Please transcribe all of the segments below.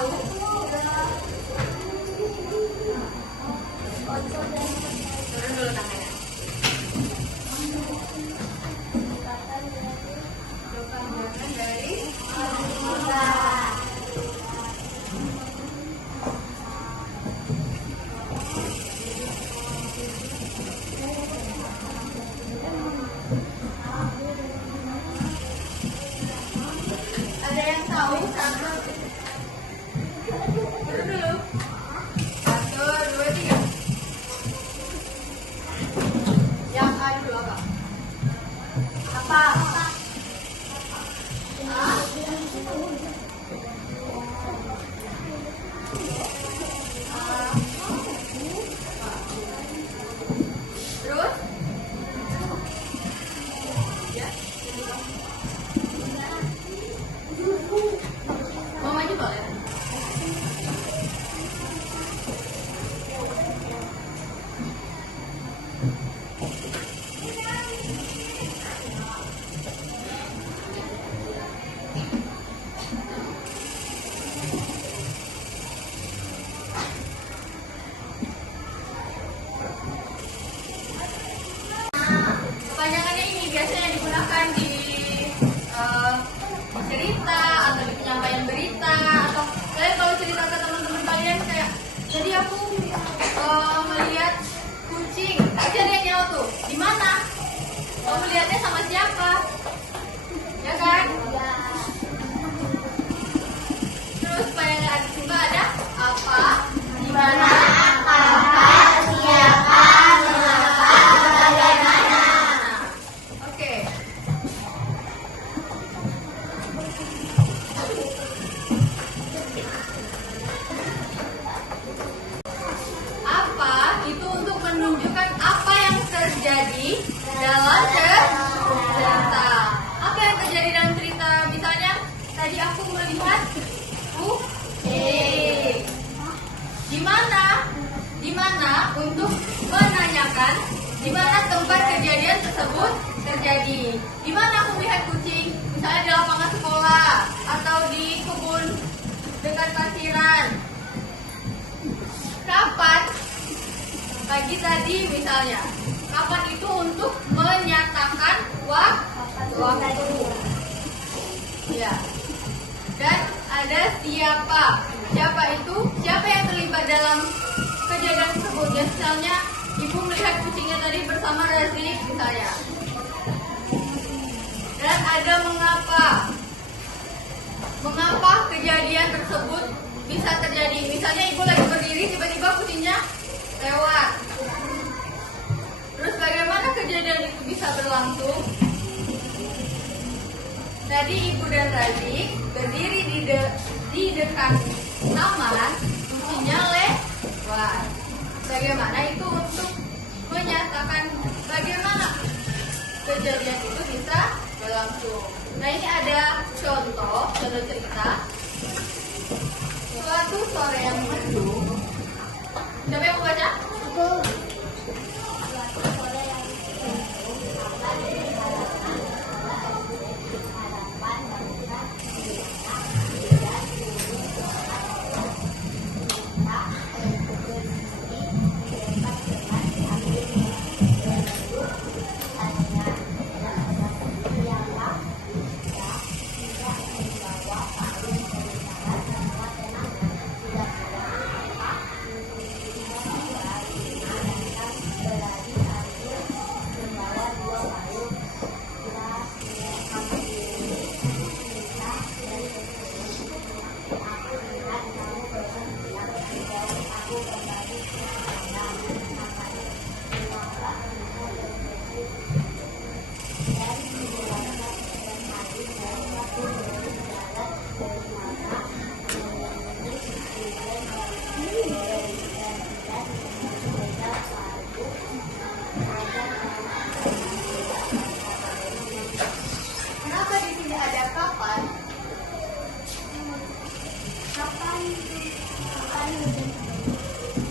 tahu? Turun dulu tangannya. Kepanjangan dari ada yang tahu? Satu. Turun dulu. 1, 2, 3. Yang A dulu apa? Apa? Terus? Ya. Mau maju boleh? Kepanjangannya ini biasanya digunakan di cerita atau di penyampaian berita, atau kalian kalau cerita ke teman-teman kalian kayak jadi aku melihat kucing, pasti ada yang nyawa tuh, di mana? Kamu lihatnya sama siapa? Ya kan? Terus penyampaian juga ada apa, di mana, oke. Apa itu untuk menunjukkan apa yang terjadi dalam cerita. Apa yang terjadi dalam cerita? Misalnya tadi aku melihat kucing. Di mana? Di mana untuk menanyakan di mana tempat kejadian tersebut terjadi. Di mana aku melihat kucing? Misalnya di lapangan sekolah atau di kebun dekat parkiran. Kapan? Pagi tadi misalnya. Kapan itu untuk menyatakan waktu. Ya. Dan ada siapa? Siapa itu? Siapa yang terlibat dalam kejadian tersebut? Ya, misalnya ibu melihat kucingnya tadi bersama Razik misalnya. Dan ada mengapa? Mengapa kejadian tersebut bisa terjadi? Misalnya ibu lagi berdiri, tiba-tiba kucingnya lewat. Terus bagaimana kejadian itu bisa berlangsung? Tadi ibu dan Razik berdiri di dekat taman, kucingnya lewat. Bagaimana itu untuk menyatakan bagaimana kejadian itu bisa berlangsung? Nah, ini ada contoh cerita. Suatu sore yang mendung. Siapa yang mau baca? Aku.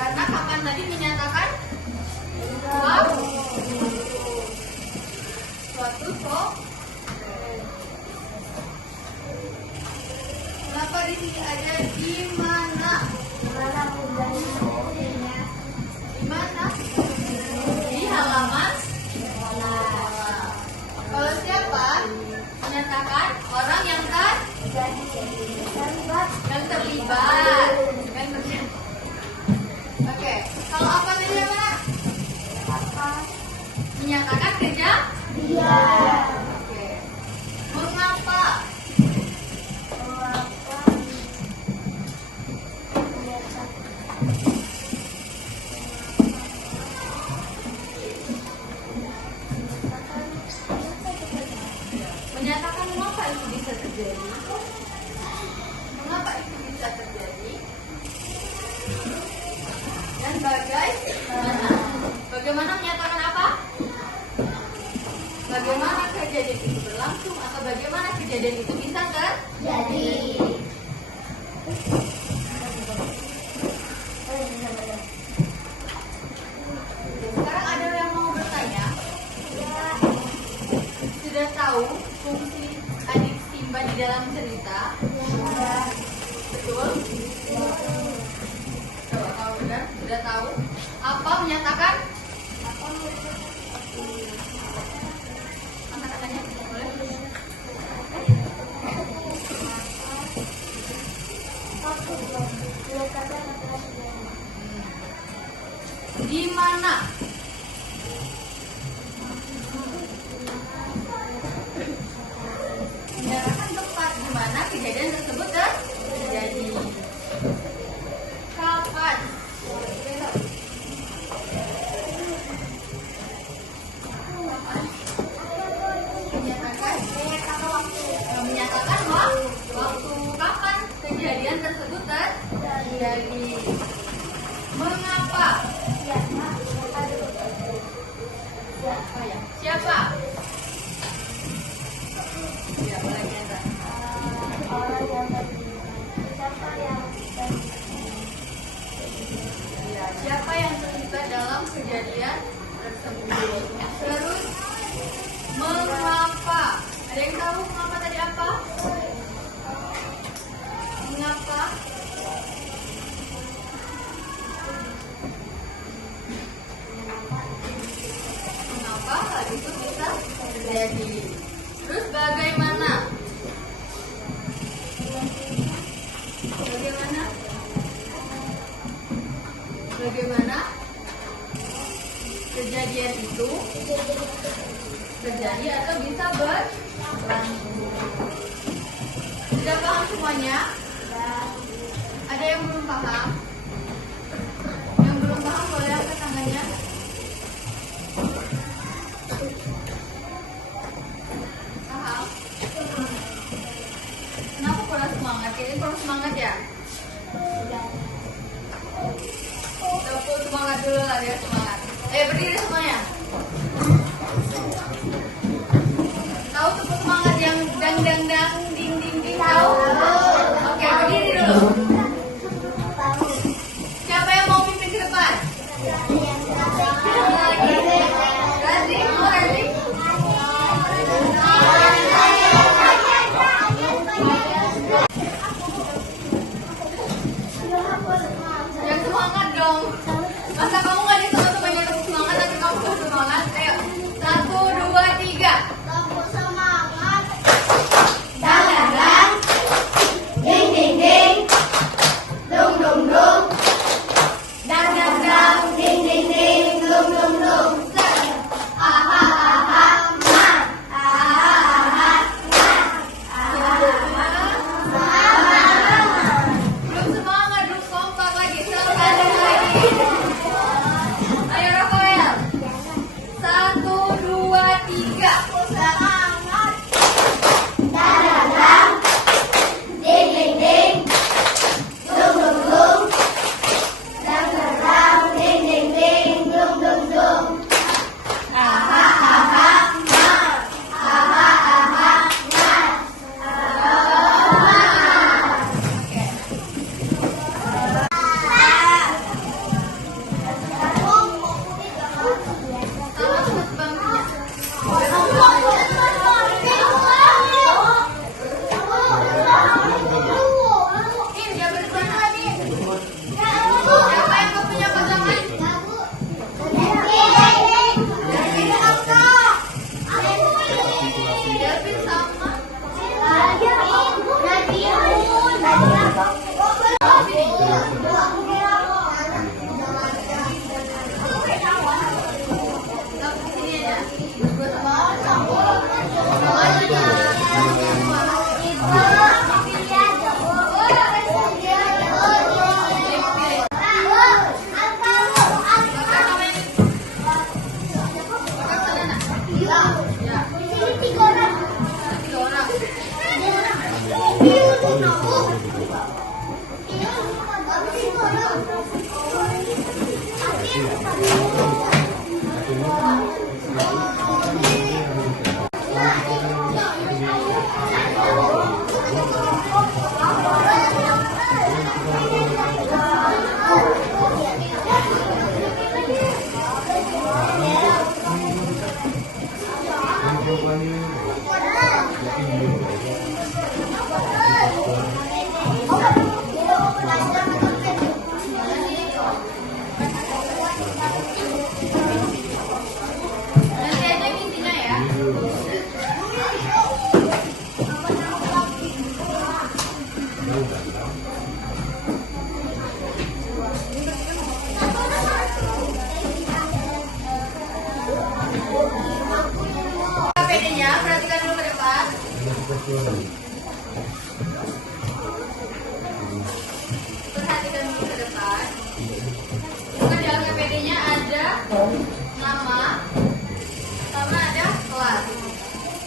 Karena kapan tadi menyatakan waktu. Suatu kenapa di sini ada di yang terlibat. Oke, kalau apa tadi Pak? Menyatakan kerja? Iya. Oke. Mengapa? Menyatakan mengapa itu bisa terjadi? Mengapa itu bisa terjadi? Dan bagaimana? Bagaimana menyatakan apa? Bagaimana kejadian itu berlangsung atau bagaimana kejadian itu bisa terjadi? Sekarang ada yang mau bertanya? Sudah tahu fungsi adik Simba di dalam cerita? Betul? Coba kalau benar, sudah tahu? Apa menyatakan? Kata-katanya boleh? Di mana? Menyatakan tempat di mana kejadian tersebut terjadi. Kapan? Menyatakan waktu kapan kejadian tersebut terjadi. Mengapa? Oh ya, siapa? Ya, boleh nyata. Ya, siapa yang terlibat dalam kejadian tersebut? Terus mengapa? Ada yang tahu mengapa tadi apa? Mengapa? Mengapa hal itu bisa terjadi? Terus bagaimana? Bagaimana? Bagaimana kejadian itu terjadi atau bisa berlangsung? Sudah paham semuanya? Ada yang belum paham? Yang belum paham boleh angkat tangannya. Paham? Kenapa kurang semangat? Kayaknya kurang semangat ya? Tepuk semangat dulu lah ya, semangat. Berdiri semuanya. Tahu tepuk semangat yang dang dang dang ding ding ding tahu? Oke, berdiri dulu. Siapa yang mau pimpin ke depan? Razi, mau Razi? Yang semangat dong. Masa kamu nggak disuruh temannya tepuk semangat tapi kamu tuh semangat? Ayo, 1, 2, 3. Tepuk semangat. Dang dang dang, ding ding ding. Nanti aja intinya ya. KPD-nya perhatikan dulu ke depan. Perhatikan dulu ke depan. Bukan dalam KPD-nya ada nama sama ada kelas.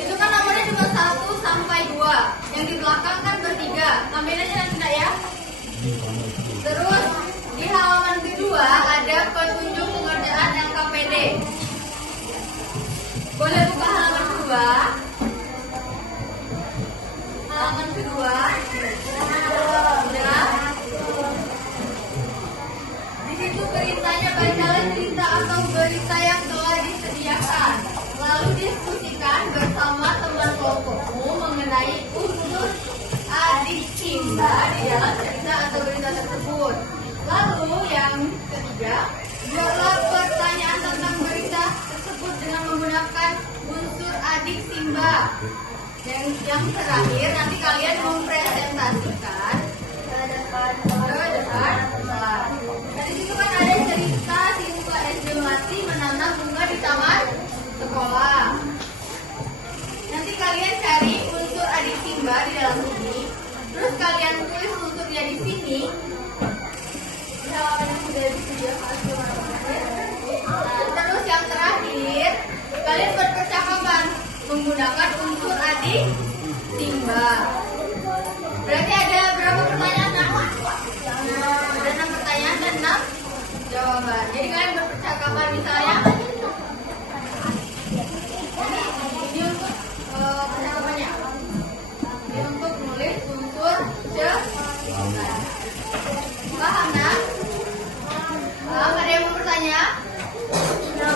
Itu kan nomornya cuma 1 sampai 2. Yang di belakang kan bertiga. Ambil aja nanti Nak, ya. Terus di halaman kedua ada petunjuk pengerjaan yang KPD. Boleh buka halaman kedua. Halaman kedua. Udah. Di situ beritanya bacalah cerita atau berita yang telah disediakan. Lalu diskusikan bersama teman kelompokmu mengenai unsur adik Simba di dalam cerita atau berita tersebut. Lalu yang ketiga, buatlah pertanyaan tentang berita tersebut dengan menggunakan unsur adik Simba. Yang terakhir, nanti kalian mempresentasikan ke depan kelas. Dari situ kan ada cerita siswa SD Melati menanam bunga di taman sekolah. Nanti kalian cari unsur adik Simba di dalam sini. Terus kalian tulis unsurnya di sini. Di halaman yang sudah disediakan. Terus yang terakhir, kalian berpercakapan menggunakan unsur adik Simba. Berarti ada berapa pertanyaan? Ada 6 pertanyaan dan 6 jawaban. Jadi kalian berpercakapan misalnya. Ini untuk percakapannya. Ini untuk menulis unsur jawaban. Paham, Nak? Paham? Ada yang mau bertanya? No.